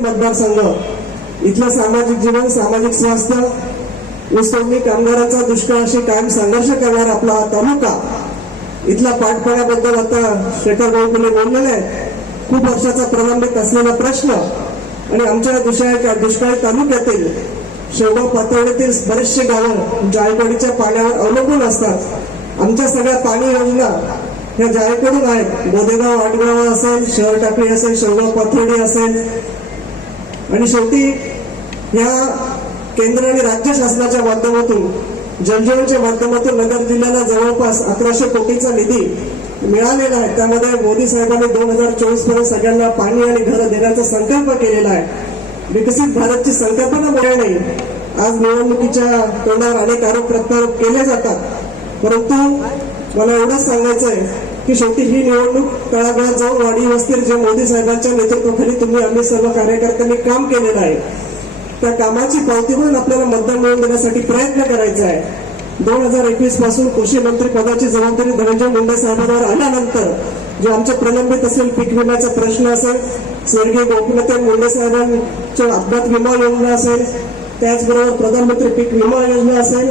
मतदारसंघ इथलं सामाजिक जीवन सामाजिक स्वास्थ्य ऊसतोडणी कामगारांचा दुष्काळाशी कायम संघर्ष करणार आपला हा तालुका. इथल्या पाठपाण्याबद्दल आता शेखर भाऊ फुले बोललेले खूप वर्षाचा प्रलंबित असलेला प्रश्न आणि आमच्या दुष्काळ दुष्काळी तालुक्यातील शेवगाव पातळीतील बरेचसे गावं जायकवाडीच्या पाण्यावर अवलंबून असतात. आमच्या सगळ्या पाणी योजना ह्या जायकडून आहेत. बोदेगाव आडगाव असेल शहर टाकळी असेल शेवगाव पाथर्डी असेल आणि शेवटी ह्या केंद्र आणि राज्य शासनाच्या माध्यमातून जलजीवनच्या माध्यमातून नगर जिल्ह्याला जवळपास अकराशे कोटीचा निधी मिळालेला आहे. त्यामध्ये मोदी साहेबांनी दोन हजार चोवीसपर्यंत सगळ्यांना पाणी आणि घरं देण्याचा संकल्प केलेला आहे. विकसित भारतची संकल्पना मिळाली नाही. आज निवडणुकीच्या तोंडावर अनेक आरोप प्रत्यारोप केले जातात. परंतु मला एवढंच सांगायचं आहे की शेवटी ही निवडणूक तळागाळात जाऊन वाढी असतील जे मोदी साहेबांच्या नेतृत्वाखाली तुम्ही आम्ही सर्व कार्यकर्त्यांनी काम केलेलं आहे. त्या कामाची पावती म्हणून आपल्याला मतदान मिळवून देण्यासाठी प्रयत्न करायचा आहे. दोन हजार एकवीसपासून कृषी मंत्री पदाची जबाबदारी धनंजय मुंडे साहेबांवर आल्यानंतर जे आमच्या प्रलंबित असेल पीक विम्याचा प्रश्न असेल स्वर्गीय गोपीनाथ मुंडे साहेबांच्या अपघात विमा योजना असेल त्याचबरोबर प्रधानमंत्री पीक विमा योजना असेल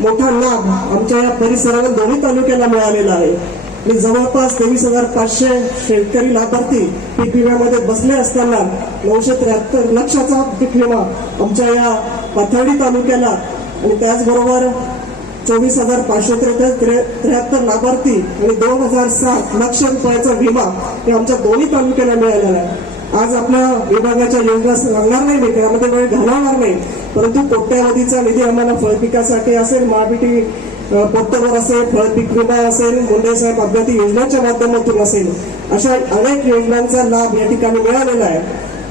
मोठा लाभ आमच्या या परिसरावर दोन्ही तालुक्याला मिळालेला आहे. आणि जवळपास तेवीस हजार पाचशे शेतकरी लाभार्थी पीक विम्यामध्ये बसले असताना नऊशे त्र्याहत्तर लक्षाचा पीक विमा आमच्या या पाथर्डी तालुक्याला आणि त्याचबरोबर चोवीस हजार पाचशे त्र्याहत्तर लाभार्थी आणि दोन हजार सात लक्ष रुपयाचा विमा हे आमच्या दोन्ही तालुक्याला मिळालेला आहे. आज आपल्या विभागाच्या योजना सांगणार नाही मी त्यामध्ये वेळ घालवणार नाही. परंतु कोट्यावधीचा निधी आम्हाला फळपिकासाठी असेल महाबीटी पोर्टलवर असेल फळपीक विमा असेल मुंडे साहेब अपघाती योजनेच्या माध्यमातून असेल अशा अनेक योजनांचा लाभ या ठिकाणी मिळालेला आहे.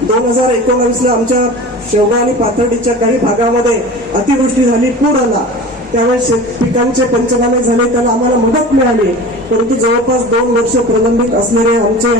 दोन हजार एकोणावीसला आमच्या शेवगा आणि पाथर्डीच्या काही भागामध्ये अतिवृष्टी झाली पूर आला. त्यावेळेस शेत पिकांचे पंचनामे झाले त्याला आम्हाला मदत मिळाली. परंतु जवळपास दोन वर्ष प्रलंबित असणारे आमचे